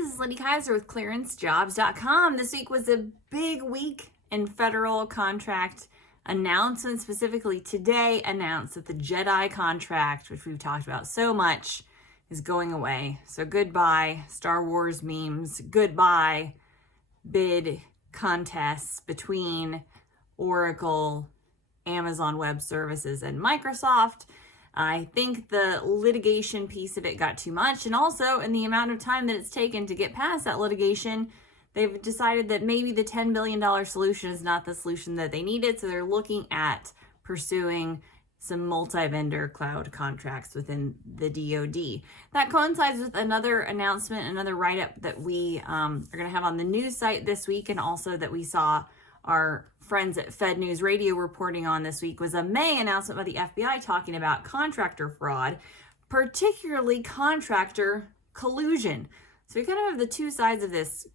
this is Lindy Kaiser with clearancejobs.com. This week was a big week in federal contract announcements. Specifically today announced that the JEDI contract, which we've talked about so much, is going away. So goodbye Star Wars memes, goodbye bid contests between Oracle, Amazon Web Services, and Microsoft. I think the litigation piece of it got too much, and also in the amount of time that it's taken to get past that litigation, they've decided that maybe the $10 billion solution is not the solution that they needed, so they're looking at pursuing some multi-vendor cloud contracts within the DoD. That coincides with another announcement, another write-up that we are going to have on the news site this week, and also that we saw our friends at Fed News Radio reporting on this week, was a May announcement by the FBI talking about contractor fraud, particularly contractor collusion. So we kind of have the two sides of this,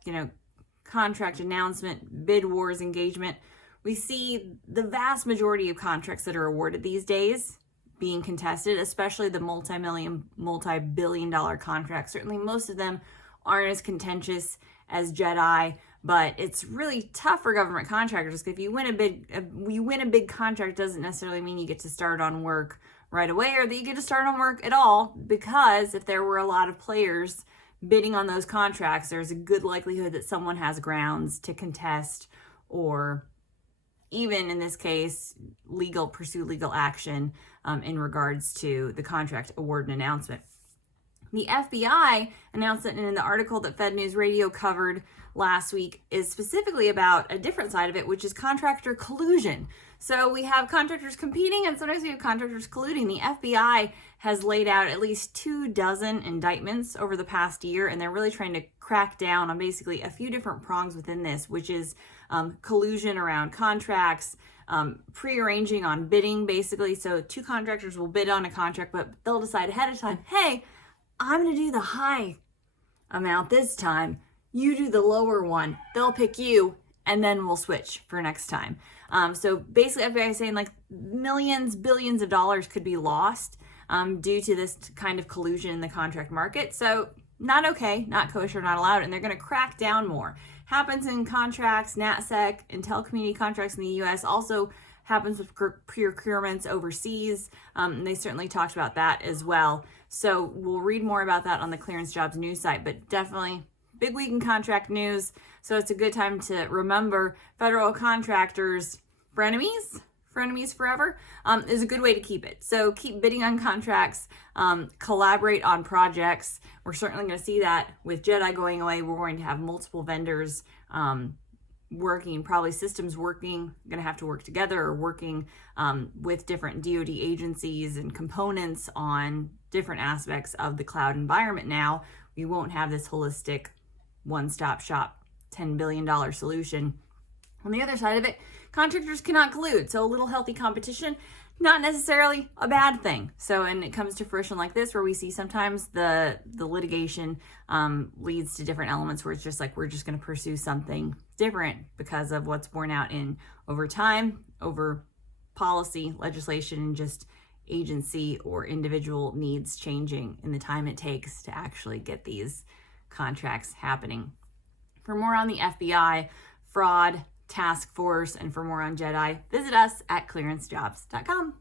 contract announcement, bid wars engagement. We see the vast majority of contracts that are awarded these days being contested, especially the multi-billion dollar contracts. Certainly most of them aren't as contentious as JEDI, but it's really tough for government contractors. If you win a big contract, doesn't necessarily mean you get to start on work right away, or that you get to start on work at all, because if there were a lot of players bidding on those contracts, there's a good likelihood that someone has grounds to contest, or even in this case, pursue legal action in regards to the contract award and announcement. The FBI announcement in the article that Fed News Radio covered last week is specifically about a different side of it, which is contractor collusion. So we have contractors competing, and sometimes we have contractors colluding. The FBI has laid out at least 24 indictments over the past year, and they're really trying to crack down on basically a few different prongs within this, which is collusion around contracts, prearranging on bidding, basically. So two contractors will bid on a contract, but they'll decide ahead of time, hey, I'm going to do the high amount this time. You do the lower one. They'll pick you, and then we'll switch for next time. So basically, FBI is saying like millions, billions of dollars could be lost due to this kind of collusion in the contract market. So not okay, not kosher, not allowed, and they're going to crack down more. Happens in contracts, NatSec, and telecommunity contracts in the U.S. Also happens with procurements overseas. And they certainly talked about that as well. So we'll read more about that on the Clearance Jobs news site, but definitely big week in contract news. So it's a good time to remember federal contractors, frenemies forever, is a good way to keep it. So keep bidding on contracts, collaborate on projects. We're certainly going to see that with JEDI going away. We're going to have multiple vendors working, probably systems working, going to have to work together, or working with different DoD agencies and components on different aspects of the cloud environment. Now we won't have this holistic one-stop shop $10 billion solution. On the other side of it, contractors cannot collude. So a little healthy competition, not necessarily a bad thing. So, and it comes to fruition like this, where we see sometimes the litigation leads to different elements where it's just like, we're just going to pursue something different because of what's borne out in over time, over policy, legislation, and just agency or individual needs changing in the time it takes to actually get these contracts happening. For more on the FBI fraud task force and for more on JEDI, visit us at clearancejobs.com.